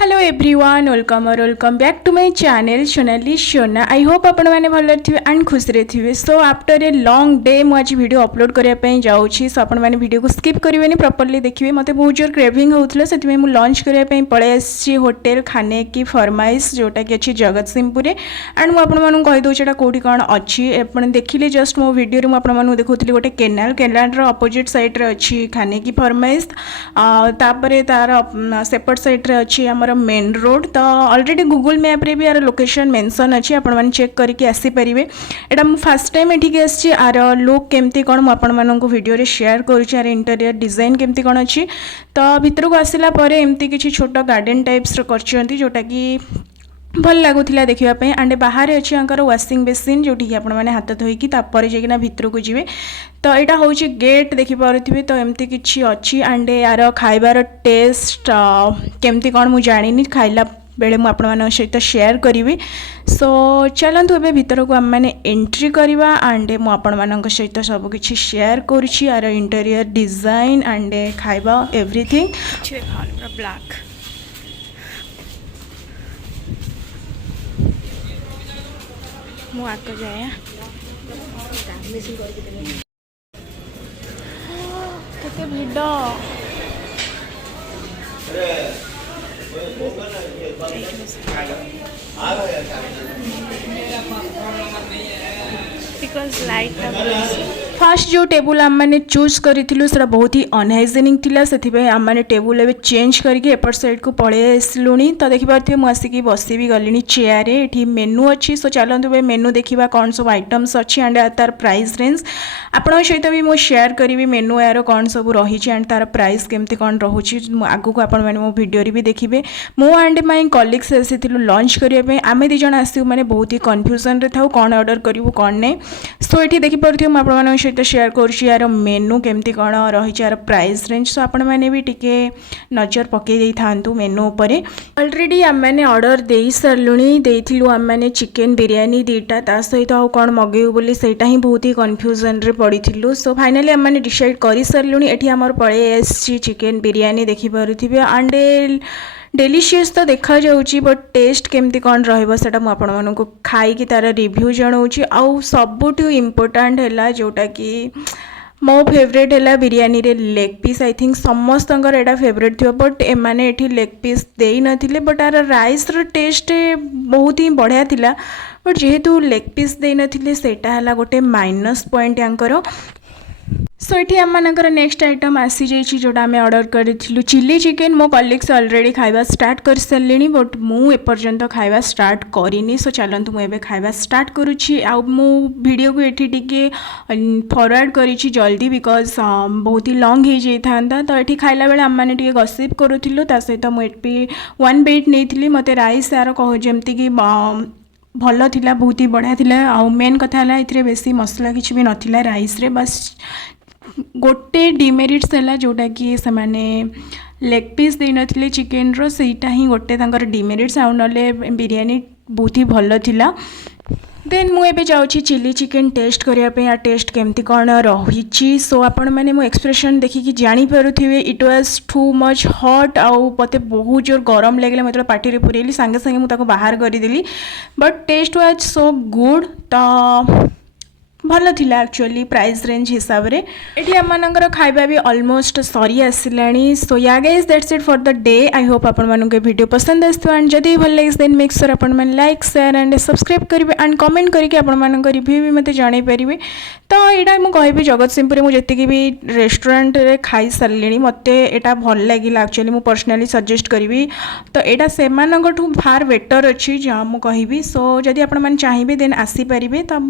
Hello everyone welcome back to my channel Sonali Sona. I hope आपण मैंने भल थे एंड खुश थे। So after a long day मुझे वीडियो अपलोड करने जाऊँगी। सो आपण मैंने वीडियो को स्किप करेंगे प्रॉपर्ली देखिए। मत बहुत जोर क्रेविंग होता से मुझे लंच करने पलि आसी होटेल खाने की फरमाइश जोटा कि अच्छी जगत सिंहपुर एंड मुझे कहीदे कौटी कौन अच्छी देखिले जस्ट मो वीडियो मुझे देखुली गोटे केनाल अपोजिट साइड्रे अच्छी खाने की फरमाइश तापर तार सेपट साइड्रे अच्छी आमर मेन रोड। तो ऑलरेडी गूगल मैप रे भी यार लोकेशन मेंशन अच्छी आपण माने चेक करके आसी परिबे। एटा मु फर्स्ट टाइम एठी के आसी आर लुक केमती कोन मु आपण मानन को वीडियो रे शेयर करूची। आर इंटीरियर डिजाइन केमती कोन अच्छी तो भीतर को आसिला परे एमती किछि छोटो गार्डन टाइप्स रो करचंती जोटा कि भल लगुला देखापी। एंड बाहर अच्छी आंकर वाशिंग बेसिन जो कि आपण मैंने हाथ धोईकी तापर जाइना भितर को जी। तो यहाँ हूँ गेट देखिपे। तो एमती किसी अच्छी एंड यार खाइबार टेस्ट केमती कौन मुझे जानी खाइला बेले मुझे सहित शेयर करी। सो चलतु ए भीतर को आम मैंने एंट्री करवा एंड मुझे सहित सबकि शेयर करुँची। यार इंटीरियर डिजाइन एंड खाइबा एवरीथिंग ब्लैक मु आगे जाए केते भिड बिकॉज लाइट फास्ट जो टेबुल आम मैंने चूज करूँ से बहुत ही अनहाइजेनिक थिला से आम मैंने टेबुल एवं चेंज करके एपट साइड को पलि आसलुणी। तो देखिपे मुझे बस भी गली चेयर ये मेनू अच्छी। सो चलते मेनू देखा कौन सब आइटम्स अच्छी एंड तार प्राइस रेंज आपण सहित भी मुझे शेयर करी मेनू यार कौन सब रही एंड तार प्राइस केमती कौन रोचे आगू को आपण मैंने मो वीडियो भी देखिए। मु एंड माय कलीग्स आसी लंच करने आम दिज आसू मैंने बहुत ही कन्फ्यूजन था कौन ऑर्डर करूँ कौन नहीं। सो ये देखिपे मुझे सहित शेयर करुँच यार मेनू केमती कौन रही यार प्राइस रेंज। सो आपण मैंने भी टिके नजर पकई था मेनू उपर। ऑलरेडी आम मैंने ऑर्डर दे सारूँ देलु आम मैंने चिकेन बिरियानी दीटा ता सहित आउ कौन मगेबू बोली सेटा ही बहुत ही कन्फ्यूजन रे पड़ू। सो फाइनाली आम मैंने डिसाइड कर सारूँ। ये आमर पलि आसी चिकेन बिरियानी देखिपे एंड डेलीशियस तो देखा जाउची बट टेस्ट केमती कौन रहा मुझे खाई तार रिव्यू जनाऊँगी। आउ सबुठु इम्पोर्टाट है जोटा कि मो फेवरेट है बिरियानी रे लेग पीस। आई थिंक समस्त एटा फेवरेट थी बट एमाने एठी लेग पीस दे नथिले बट आर राइस रो टेस्ट बहुत ही बढ़िया थिला बट जेहेतु लेग पीस दे नथिले सेटा हला गोटे माइनस पॉइंट यांकर। सो ये आम मानकर नेक्स्ट आइटम आसी जाइए जोटा आम ऑर्डर करूँ चिली चिकेन। मो कलीग्स ऑलरेडी खाइबा स्टार्ट कर सारे बट मु एपर्यंत खाइबा स्टार्ट करनी। सो चलतु मुझे खाइबा स्टार्ट करुँची। आ मु वीडियो को ये फॉरवर्ड करी जल्दी बिकज बहुत ही लॉन्ग हो जाता। तो ये खाइला बेले आम मैंने गसिप करूँ सहित मुझे 1 बाइट नहीं मत राइस यार कह जमती कि भल थिला बहुत ही बढ़िया थिला। आ मेन कथा है बेसी मसला किसी भी नथिला राइस रे बस गोटे डिमेरिट्स है जोटा कि से माने लेग पीस दे नथिले चिकेन रो सेटा ही गोटे तांकर डिमेरिट्स। आउ नले बिरियानी बहुत ही भल थिला। देन मुझे जाऊँगी चिली चिकेन टेस्ट करने या टेस्ट केमती कौन रही। सो आपण मैंने मो एक्सप्रेशन देखिकी जानीपे it was too much hot आउ मत बहुत जोर गरम लगे मतलब पार्टी पुरेली सांगे सांगे मुझे बाहर करदेली but taste was so good. तो भल थिला एक्चुअली प्राइस रेंज हिसाब रे। एठी आमनकर खाइबा भी ऑलमोस्ट सरी आसिलानी। सो या guys that's it for the day. I hope आपण मानके वीडियो पसंद आसतो एंड जदी भल लागिस देन मेक श्योर आपण मन लाइक शेयर एंड सब्सक्राइब करिवे एंड कमेंट करके आपण मानक रिव्यू भी मते जानै परिवे। तो एटा मु कहबी जगत सिंहपुर मु जति भी रेस्टोरेंट रे खाई सारलेनी मते एटा भल लागिला एक्चुअली मु पर्सनली सजेस्ट करिवी। तो एटा सेमानकठू फार बेटर अछि जा मु कहबी। सो जदी आपण मन चाहिबे देन आसी परिवे। तो